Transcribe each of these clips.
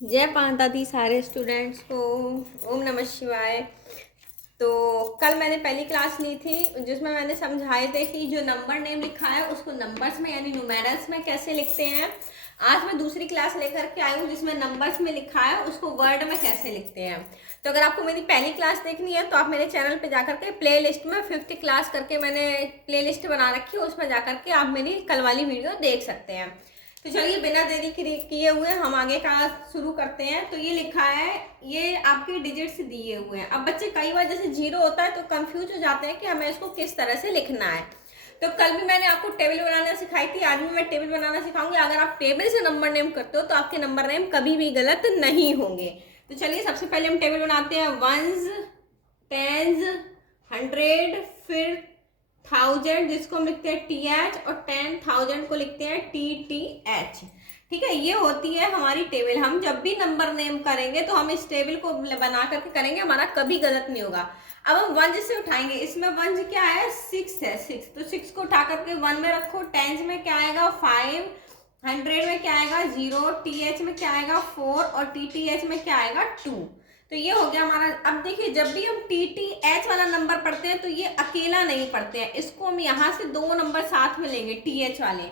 जय माता दी सारे स्टूडेंट्स को। ओम नमः शिवाय। तो कल मैंने पहली क्लास ली थी जिसमें मैंने समझाए थे कि जो नंबर नेम लिखा है उसको नंबर्स में यानी न्यूमेरल्स में कैसे लिखते हैं। आज मैं दूसरी क्लास लेकर के आई हूँ जिसमें नंबर्स में लिखा है उसको वर्ड में कैसे लिखते हैं। तो अगर आपको मेरी पहली क्लास देखनी है तो आप मेरे चैनल पे जाकर के प्ले लिस्ट में 5th क्लास करके मैंने प्ले लिस्ट बना रखी है, उसमें जाकर के आप मेरी कल वाली वीडियो देख सकते हैं। तो चलिए बिना देरी किए हुए हम आगे का शुरू करते हैं। तो ये लिखा है, ये आपके डिजिट्स दिए हुए हैं। अब बच्चे कई बार जैसे जीरो होता है तो कंफ्यूज हो जाते हैं कि हमें इसको किस तरह से लिखना है। तो कल भी मैंने आपको टेबल बनाना सिखाई थी, आज भी मैं टेबल बनाना सिखाऊंगी। अगर आप टेबल से नंबर नेम करते हो तो आपके नंबर नेम कभी भी गलत नहीं होंगे। तो चलिए सबसे पहले हम टेबल बनाते हैं। वंस, टेंस, 100, फिर 1000 जिसको हम लिखते हैं TH और 10,000 को लिखते हैं TTH। ठीक है, ये होती है हमारी टेबल। हम जब भी नंबर नेम करेंगे तो हम इस टेबल को बना करके करेंगे, हमारा कभी गलत नहीं होगा। अब हम वंज से उठाएंगे। इसमें वंज क्या है, 6 है। 6 तो 6 को उठा करके 1 में रखो। टेंस में क्या आएगा 5, 100 में क्या आएगा 0, TH में क्या आएगा 4 और TTH में क्या आएगा 2। तो ये हो गया हमारा। अब देखिए जब भी हम TTH वाला नंबर पढ़ते हैं तो ये अकेला नहीं पढ़ते हैं, इसको हम यहाँ से दो नंबर साथ में लेंगे TH वाले।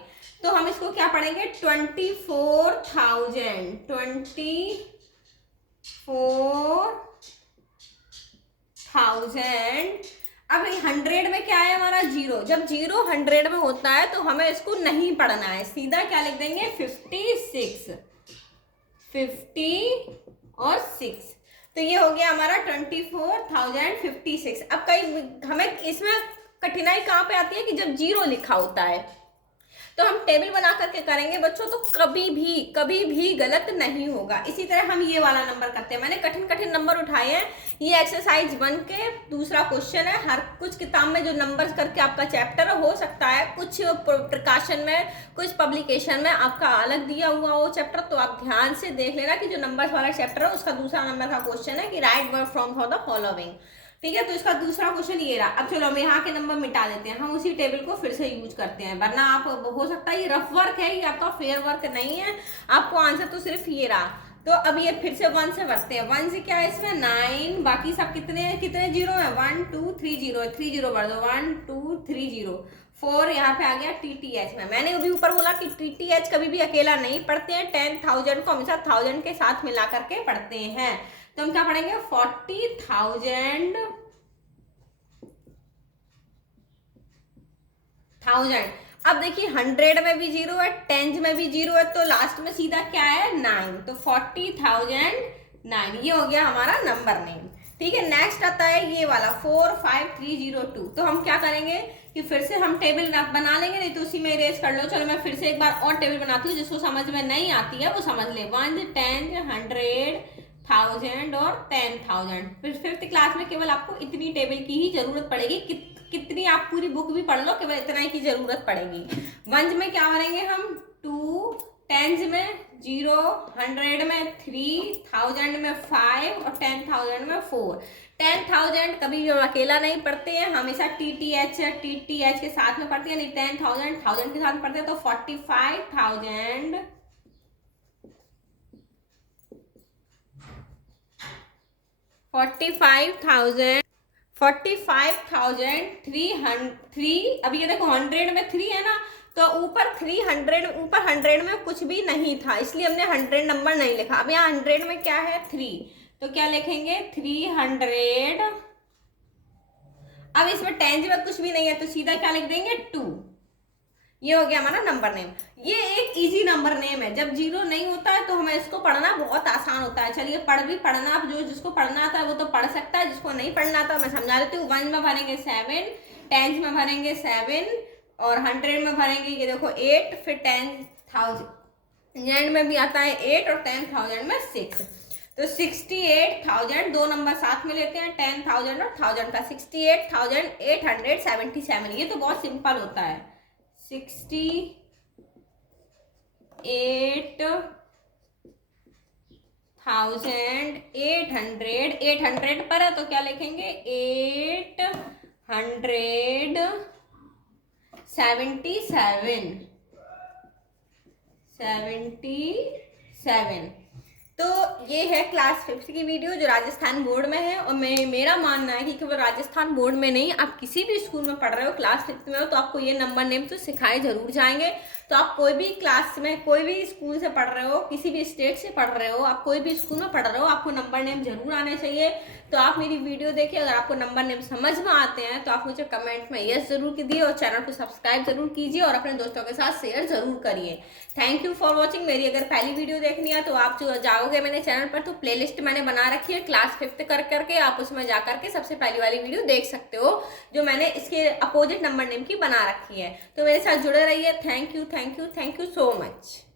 तो हम इसको क्या पढ़ेंगे 24,000, 24,000। अब 100 में क्या है हमारा 0। जब 0 100 में होता है तो हमें इसको नहीं पढ़ना है, सीधा क्या लिख देंगे 56, 50 और 6। तो ये हो गया हमारा 24,056। अब कई हमें इसमें कठिनाई कहाँ पे आती है कि जब 0 लिखा होता है तो हम टेबल बना करके करेंगे बच्चों तो कभी भी गलत नहीं होगा। इसी तरह हम ये वाला नंबर करते हैं। मैंने कठिन कठिन नंबर उठाए हैं। ये एक्सरसाइज 1 के दूसरा क्वेश्चन है। हर कुछ किताब में जो नंबर करके आपका चैप्टर हो सकता है, कुछ प्रकाशन में कुछ पब्लिकेशन में आपका अलग दिया हुआ हो चैप्टर, तो आप ध्यान से देख लेना कि जो नंबर वाला चैप्टर है उसका दूसरा नंबर का क्वेश्चन है कि right word from for the following. ठीक है, तो इसका दूसरा क्वेश्चन ये रहा। अब चलो हम यहाँ के नंबर मिटा देते हैं, हम उसी टेबल को फिर से यूज करते हैं, वरना आप हो सकता है ये रफ वर्क है, ये आपका फेयर वर्क नहीं है, आपको आंसर तो सिर्फ ये रहा। तो अब ये फिर से 1 से बढ़ते हैं। 1 से क्या है इसमें 9, बाकी सब कितने कितने जीरो है 1 2 3 जीरो है, 3 जीरो बढ़ दो 1 2 3 जीरो 4 यहाँ पे आ गया TTH में। मैंने अभी ऊपर बोला कि TTH कभी भी अकेला नहीं पढ़ते हैं, 10,000 को हमेशा 1000 के साथ मिला करके पढ़ते हैं। तो हम क्या पढ़ेंगे 40,000। अब देखिए 100 में भी 0 है, 10 में भी 0 है, तो लास्ट में सीधा क्या है 9। तो 40,009 ये हो गया हमारा नंबर नेम। ठीक है, नेक्स्ट आता है ये वाला 45302। तो हम क्या करेंगे कि फिर से हम टेबल बना लेंगे, नहीं तो उसी में इरेज कर लो। चलो मैं फिर से एक बार और टेबल बनाती हूँ, जिसको समझ में नहीं आती है वो समझ ले। 1 10 100 1000 और 10,000। फिर 5th क्लास में केवल आपको इतनी टेबल की ही जरूरत पड़ेगी। कितनी आप पूरी बुक भी पढ़ लो, केवल इतना ही की जरूरत पड़ेगी। 1 में क्या करेंगे हम 2, 10 में 0, 100 में 3, 1000 में 5 और 10,000 में 4। 10,000 कभी भी हम अकेला नहीं पढ़ते हैं, हमेशा TTH के साथ में पढ़ते हैं, नहीं 10,000 1000 के साथ पढ़ते हैं। तो 45,000 45,300। अब ये देखो 100 में 3 है ना, तो ऊपर 100 में कुछ भी नहीं था, इसलिए हमने 100 नंबर नहीं लिखा। अब यहाँ 100 में क्या है 3, तो क्या लिखेंगे 300। अब इसमें 10 में कुछ भी नहीं है तो सीधा क्या लिख देंगे 2। ये हो गया हमारा नंबर नेम। ये एक इजी नंबर नेम है। जब 0 नहीं होता है तो हमें इसको पढ़ना बहुत आसान होता है। चलिए पढ़ना, आप जिसको पढ़ना आता है वो तो पढ़ सकता है, जिसको नहीं पढ़ना आता मैं समझा देती हूँ। 1 में भरेंगे 7, 10 में भरेंगे 7 और 100 में भरेंगे ये देखो 8, फिर 10,000 में भी आता है 8 और 10,000 में 6। तो 68,000 दो नंबर साथ में लेते हैं, 10,000 और 1000 का 68,877। ये तो बहुत सिंपल होता है। 68,800 800 पर है तो क्या लिखेंगे 877। तो ये है क्लास 5th की वीडियो जो राजस्थान बोर्ड में है। और मेरा मानना है कि केवल राजस्थान बोर्ड में नहीं, आप किसी भी स्कूल में पढ़ रहे हो, क्लास 5th में हो, तो आपको ये नंबर नेम तो सिखाए जरूर जाएंगे। तो आप कोई भी क्लास में, कोई भी स्कूल से पढ़ रहे हो, किसी भी स्टेट से पढ़ रहे हो, आप कोई भी स्कूल में पढ़ रहे हो, आपको नंबर नेम जरूर आने चाहिए। तो आप मेरी वीडियो देखिए, अगर आपको नंबर नेम समझ में आते हैं तो आप मुझे कमेंट में यस जरूर कीजिए और चैनल को सब्सक्राइब जरूर कीजिए और अपने दोस्तों के साथ शेयर जरूर करिए। Thank you for watching. मेरी अगर पहली वीडियो देखनी है तो आप जो जाओगे मेरे चैनल पर, तो प्लेलिस्ट मैंने बना रखी है क्लास 5th कर करके, आप उसमें जा करके सबसे पहली वाली वीडियो देख सकते हो जो मैंने इसके अपोजिट नंबर नेम की बना रखी है। तो मेरे साथ जुड़े रहिए। Thank you, thank you, thank you so much.